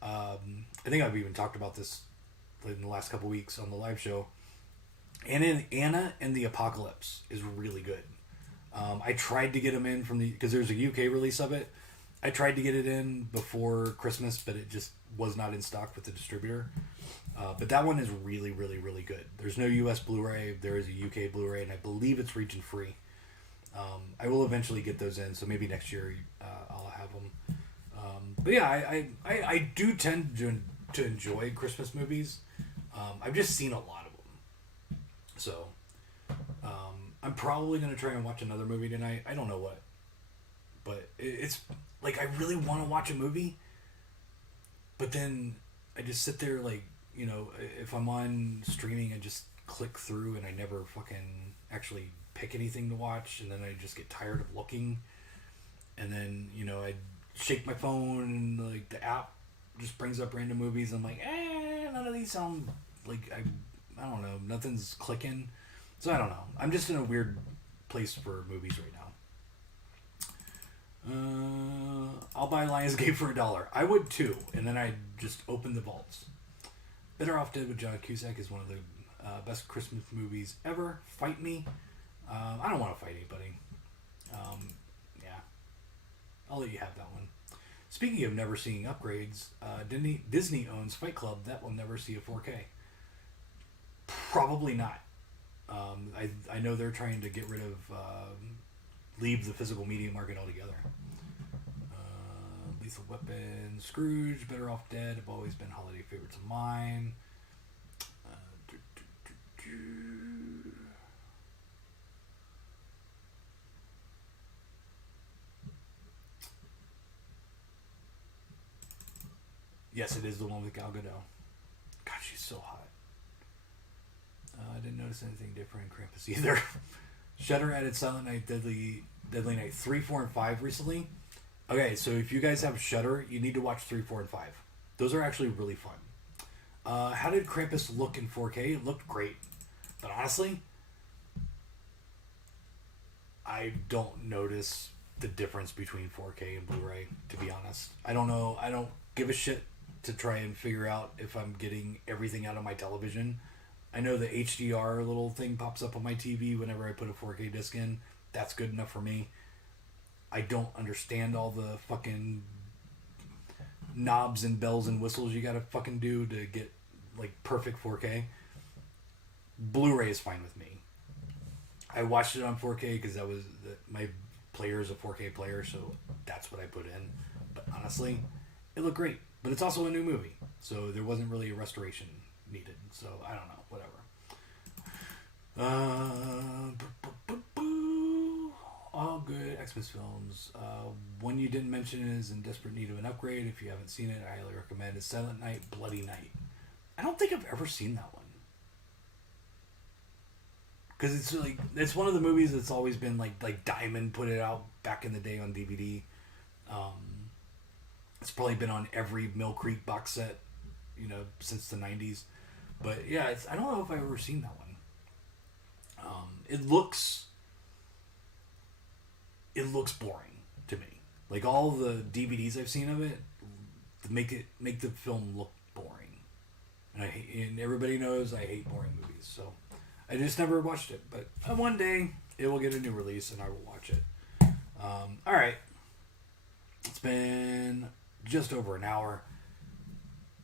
I think I've even talked about this in the last couple weeks on the live show. Anna and the Apocalypse is really good. I tried to get them in because there's a UK release of it. I tried to get it in before Christmas, but it just was not in stock with the distributor. But that one is really, really, really good. There's no US Blu-ray. There is a UK Blu-ray, and I believe it's region free. I will eventually get those in, so maybe next year I'll have them. But yeah, I do tend to enjoy Christmas movies. I've just seen a lot of them. So, I'm probably gonna try and watch another movie tonight. I don't know what, but it's like I really want to watch a movie, but then I just sit there like if I'm on streaming, I just click through and I never fucking actually pick anything to watch, and then I just get tired of looking, and then I shake my phone and like the app just brings up random movies. I'm like, none of these sound like I don't know, nothing's clicking. So I don't know. I'm just in a weird place for movies right now. I'll buy Lionsgate for $1. I would too, and then I'd just open the vaults. Better Off Dead with John Cusack is one of the best Christmas movies ever. Fight me. I don't want to fight anybody. Yeah. I'll let you have that one. Speaking of never seeing upgrades, Disney owns Fight Club. That will never see a 4K. Probably not. I know they're trying to get rid of, leave the physical media market altogether. Lethal Weapon, Scrooge, Better Off Dead have always been holiday favorites of mine. Yes, it is the one with Gal Gadot. God, she's so hot. I didn't notice anything different in Krampus either. Shudder added Silent Night, Deadly Night 3, 4, and 5 recently. Okay, so if you guys have Shudder, you need to watch 3, 4, and 5. Those are actually really fun. How did Krampus look in 4K? It looked great. But honestly, I don't notice the difference between 4K and Blu-ray, to be honest. I don't know. I don't give a shit to try and figure out if I'm getting everything out of my television. I know the HDR little thing pops up on my TV whenever I put a 4K disc in. That's good enough for me. I don't understand all the fucking knobs and bells and whistles you gotta fucking do to get like perfect 4K. Blu-ray is fine with me. I watched it on 4K because my player is a 4K player, so that's what I put in. But honestly, it looked great. But it's also a new movie, so there wasn't really a restoration needed. So I don't know, whatever. All good Xmas films. One you didn't mention is in desperate need of an upgrade. If you haven't seen it, I highly recommend it. Silent Night, Bloody Night. I don't think I've ever seen that one. Because it's one of the movies that's always been like Diamond put it out back in the day on DVD. It's probably been on every Mill Creek box set, since the 90s. But yeah, I don't know if I've ever seen that one. It looks boring to me. Like all the DVDs I've seen of it make the film look boring. And everybody knows I hate boring movies, so I just never watched it. But one day it will get a new release and I will watch it. All right, it's been just over an hour.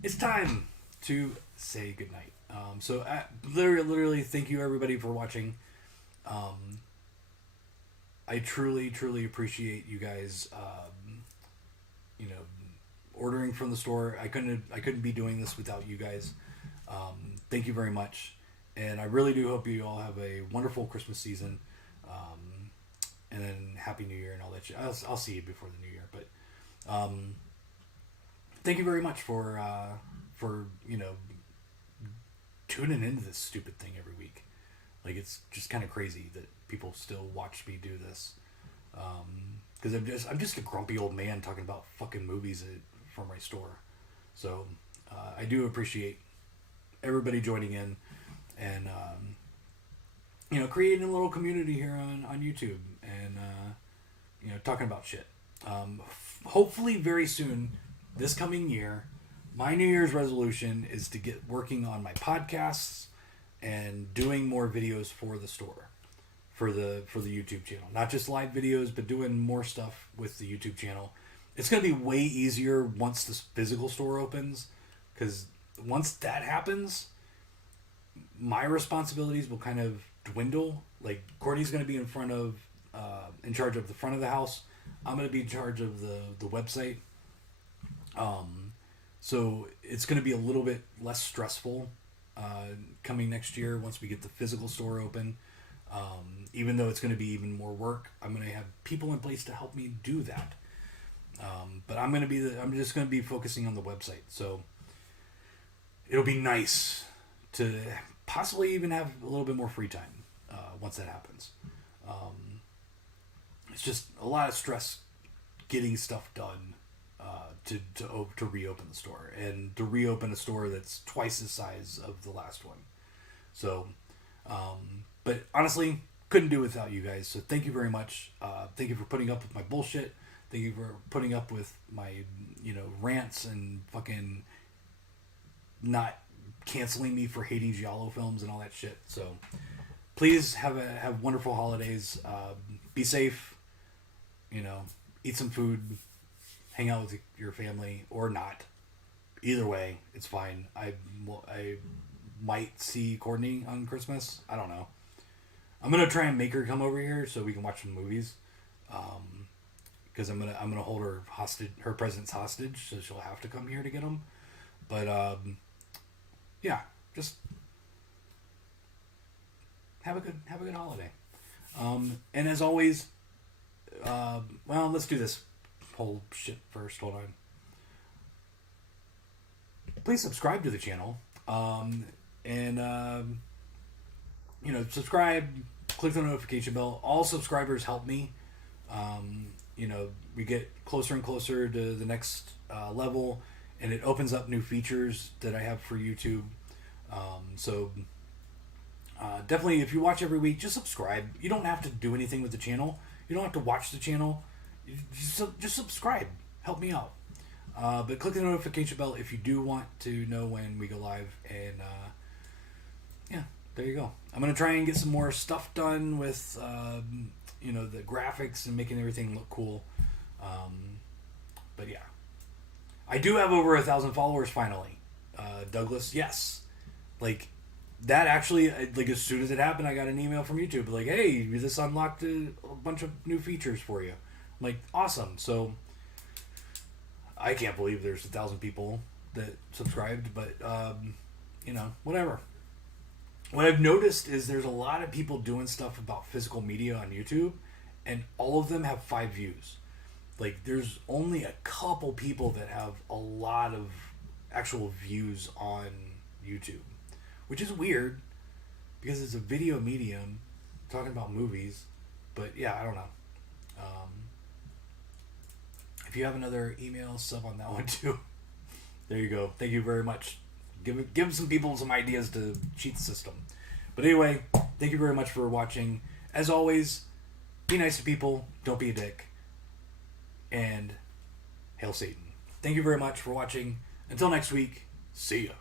It's time to say goodnight. So literally, thank you everybody for watching. I truly appreciate you guys. Ordering from the store. I couldn't be doing this without you guys. Thank you very much, and I really do hope you all have a wonderful Christmas season, and then Happy New Year and all that shit. I'll see you before the New Year, but thank you very much for tuning into this stupid thing every week. Like, it's just kind of crazy that people still watch me do this. Because I'm just a grumpy old man talking about fucking movies from my store. So I do appreciate everybody joining in and creating a little community here on YouTube and talking about shit. Hopefully very soon, this coming year, my New Year's resolution is to get working on my podcasts and doing more videos for the store, for the YouTube channel. Not just live videos, but doing more stuff with the YouTube channel. It's going to be way easier once this physical store opens, because once that happens, my responsibilities will kind of dwindle. Like, Courtney's going to be in charge of the front of the house. I'm going to be in charge of the website. So it's going to be a little bit less stressful coming next year once we get the physical store open. Even though it's going to be even more work, I'm going to have people in place to help me do that. But I'm just going to be focusing on the website. So it'll be nice to possibly even have a little bit more free time once that happens. It's just a lot of stress getting stuff done to reopen the store, and to reopen a store that's twice the size of the last one. So, but honestly, couldn't do without you guys. So thank you very much. Thank you for putting up with my bullshit. Thank you for putting up with my, rants and fucking not canceling me for hating giallo films and all that shit. So please have wonderful holidays. Be safe. Eat some food. Hang out with your family or not. Either way, it's fine. I might see Courtney on Christmas. I don't know. I'm gonna try and make her come over here so we can watch some movies. Because I'm gonna hold her presents hostage, so she'll have to come here to get them. But yeah, just have a good holiday. And as always, well, let's do this whole shit first. Hold on. Please subscribe to the channel. Subscribe, click the notification bell. All subscribers help me. We get closer and closer to the next level, and it opens up new features that I have for YouTube. Definitely, if you watch every week, just subscribe. You don't have to do anything with the channel. You don't have to watch the channel. Just subscribe. Help me out. But click the notification bell if you do want to know when we go live. And yeah, there you go. I'm going to try and get some more stuff done with, the graphics and making everything look cool. But yeah. I do have over 1,000 followers finally. Douglas, yes. That actually, as soon as it happened, I got an email from YouTube. Hey, this unlocked a bunch of new features for you. I'm like, awesome. So, I can't believe there's 1,000 people that subscribed, but, whatever. What I've noticed is there's a lot of people doing stuff about physical media on YouTube, and all of them have 5 views. There's only a couple people that have a lot of actual views on YouTube, which is weird because it's a video medium talking about movies. But yeah, I don't know. If you have another email, sub on that one too. There you go. Thank you very much. Give some people some ideas to cheat the system. But anyway, thank you very much for watching. As always, be nice to people. Don't be a dick. And hail Satan. Thank you very much for watching. Until next week, see ya.